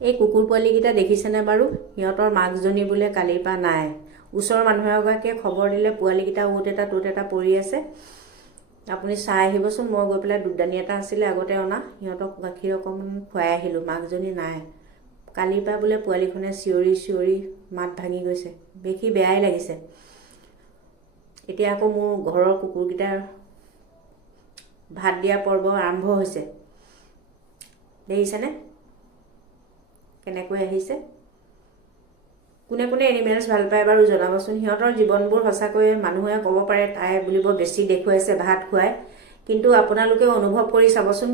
এই কুকুৰ পোৱালিকেইটা দেখিছেনে বাৰু? সিহঁতৰ মাকজনী বোলে কালিৰ পৰা নাই। ওচৰৰ মানুহ এগৰাকীয়ে খবৰ দিলে পোৱালিকেইটা অ'ত এটা ত'ত এটা পৰি আছে, আপুনি চাই আহিবচোন। মই গৈ পেলাই দুধদানি এটা আছিলে আগতে অনা, সিহঁতক গাখীৰ অকণমান খুৱাই আহিলোঁ। মাকজনী নাই। কালিৰ পৰা বোলে পোৱালিখনে চিঞৰি চিঞৰি মাত ভাঙি গৈছে। দেখি বেয়াই লাগিছে। এতিয়া আকৌ মোৰ ঘৰৰ কুকুৰকেইটাৰ ভাত দিয়া পৰ্ব আৰম্ভ হৈছে। দেখিছেনে কেনেকৈ আহিছে? কোনে কোনে এনিমেলছ ভাল পায় বাৰু জনাবচোন। সিহঁতৰ জীৱনবোৰ সঁচাকৈ মানুহে ক'ব পাৰে তাই বুলিব বেছি দেখুৱাইছে ভাত খুৱাই, কিন্তু আপোনালোকে অনুভৱ কৰি চাবচোন।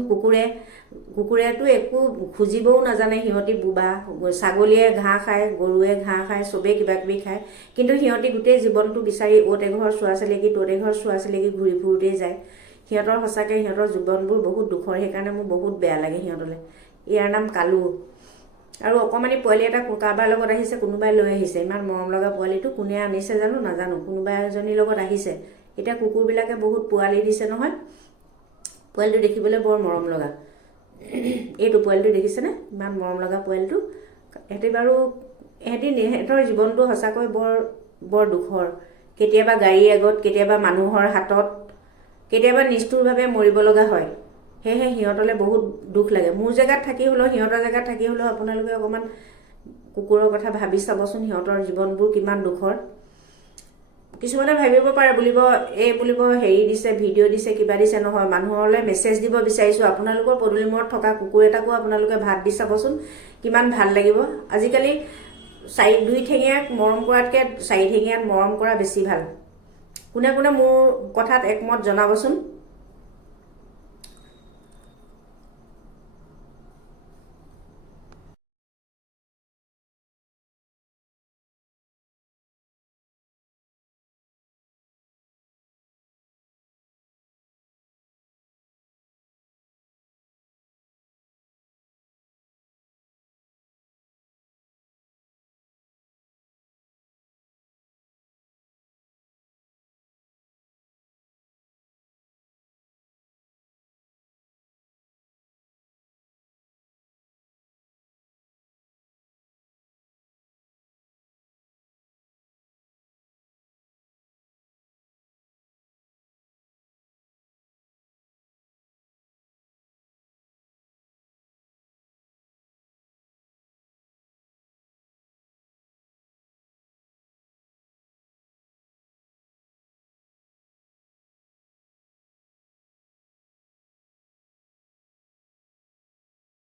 কুকুৰেতো একো খুজিবও নাজানে। সিহঁতি বুবা, ছাগলীয়ে ঘাঁহ খায়, গৰুৱে ঘাঁহ খায়, চবেই কিবা কিবি খায়, কিন্তু সিহঁতি গোটেই জীৱনটো বিচাৰি অ'ত এঘৰ চোৱা চিলেকি ত'ত এঘৰ চোৱা চিলেকি ঘূৰি ফুৰোতেই যায়। সিহঁতৰ সঁচাকৈ সিহঁতৰ জীৱনবোৰ বহুত দুখৰ। সেইকাৰণে মোৰ বহুত বেয়া লাগে সিহঁতলৈ। ইয়াৰ নাম কালু। আৰু অকণমানি পোৱালি এটা কাৰোবাৰ লগত আহিছে, কোনোবাই লৈ আহিছে। ইমান মৰম লগা পোৱালিটো কোনে আনিছে জানো, নাজানো। কোনোবা এজনীৰ লগত আহিছে। এতিয়া কুকুৰবিলাকে বহুত পোৱালি দিছে নহয়। পোৱালিটো দেখিবলৈ বৰ মৰম লগা। এইটো পোৱালিটো দেখিছেনে? ইমান মৰম লগা পোৱালিটো। সিহঁতৰ জীৱনটো সঁচাকৈ বৰ দুখৰ। কেতিয়াবা গাড়ী আগত, কেতিয়াবা মানুহৰ হাতত, কেতিয়াবা নিষ্ঠুৰভাৱে মৰিব লগা হয়। সেয়েহে সিহঁতলৈ বহুত দুখ লাগে। মোৰ জেগাত থাকি হ'লেও, সিহঁতৰ জেগাত থাকি হ'লেও আপোনালোকে অকণমান কুকুৰৰ কথা ভাবি চাবচোন। সিহঁতৰ জীৱনবোৰ কিমান দুখৰ। কিছুমানে ভাবিব পাৰে, বুলিব হেৰি দিছে, ভিডিঅ' দিছে, কিবা দিছে। নহয়, মানুহলৈ মেছেজ দিব বিচাৰিছোঁ। আপোনালোকৰ পদূলি মূৰত থকা কুকুৰ এটাকো আপোনালোকে ভাত দি চাবচোন, কিমান ভাল লাগিব। আজিকালি দুই ঠেঙীয়াক মৰম কৰাতকৈ চাৰি ঠেঙীয়াত মৰম কৰা বেছি ভাল। কোনে কোনে মোৰ কথাত একমত জনাবচোন।